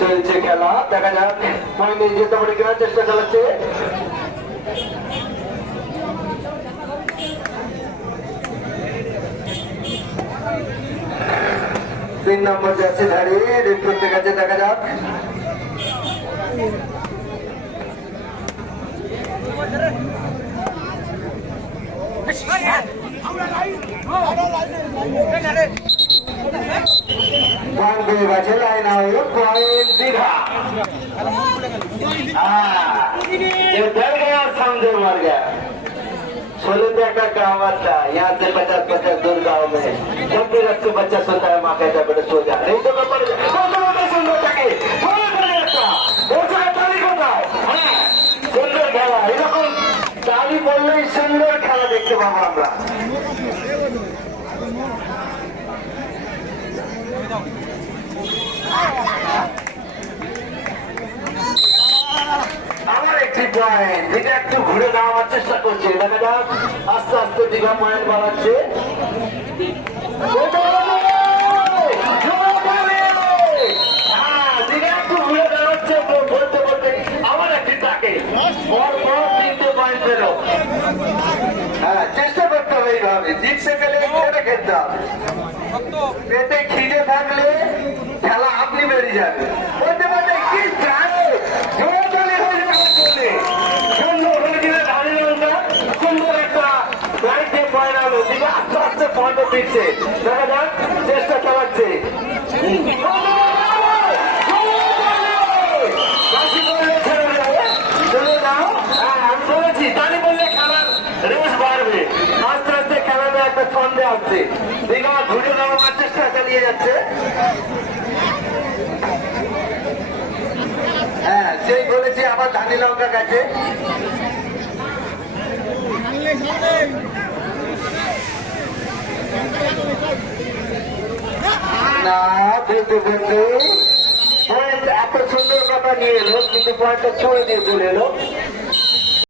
চলছে খেলা, দেখা যাক পয়েন্টে যেতে পারে কিনা, চেষ্টা চালাচ্ছে। 3 নম্বর যাচ্ছে ধারে, রেড করতে গেছে, দেখা যাক। लाइन आओ पॉइंट दिखा, ये डर गया, समझे मर गया। सोलह का कहावत था, यहाँ से 50-50 दूर गाँव में जब भी रख बच्चा सोता है माँ कहता है बेटा सो जा, नहीं तो मैं पड़ जाए सुंदर থাকে সুন্দর খেলা। এরকম তালি বললেই সুন্দর খেলা দেখতে পাবো আমরা। আমার একটি পয়েন্ট, এটা একটু ঘুরে দাঁড়াবার চেষ্টা করছে, দেখা যাক। আস্তে আস্তে দীঘা পয়েন্ট বাড়াচ্ছে। দীঘা একটু ঘুরে দাঁড়াচ্ছে বলতে বলতে আবার একটি তাকে পর 3টে পয়েন্ট পেল। হ্যাঁ, চেষ্টা করতে হবে এইভাবে, জিততে গেলে খেলে খেলতে হবে। পেটে খিদে থাকলে খেলা আপনি বেরিয়ে যাবে। বলতে বলতে কি সুন্দর হয়েছিল ধানের সুন্দর একটা লাইটে পয়েন্ট আলো, দিকে আস্তে আস্তে পয়েন্ট দিচ্ছে, দেখা যাক। চেষ্টা চালাচ্ছে, চলে যাও। হ্যাঁ, আমি বলেছি তালি বললে খেলার রেস বাড়বে, আস্তে আস্তে খেলাটা একটা ছন্দে আসছে। দীঘা ঘুরে দেওয়ার চেষ্টা চালিয়ে যাচ্ছে। হ্যাঁ, সেই বলেছি আবার ধানি লঙ্কা কাছে। না বন্ধু বন্ধু পয়েন্ট এত সুন্দর কথা নিয়ে এলো, কিন্তু পয়েন্টটা ছুঁয়ে দিয়ে চলে এলো।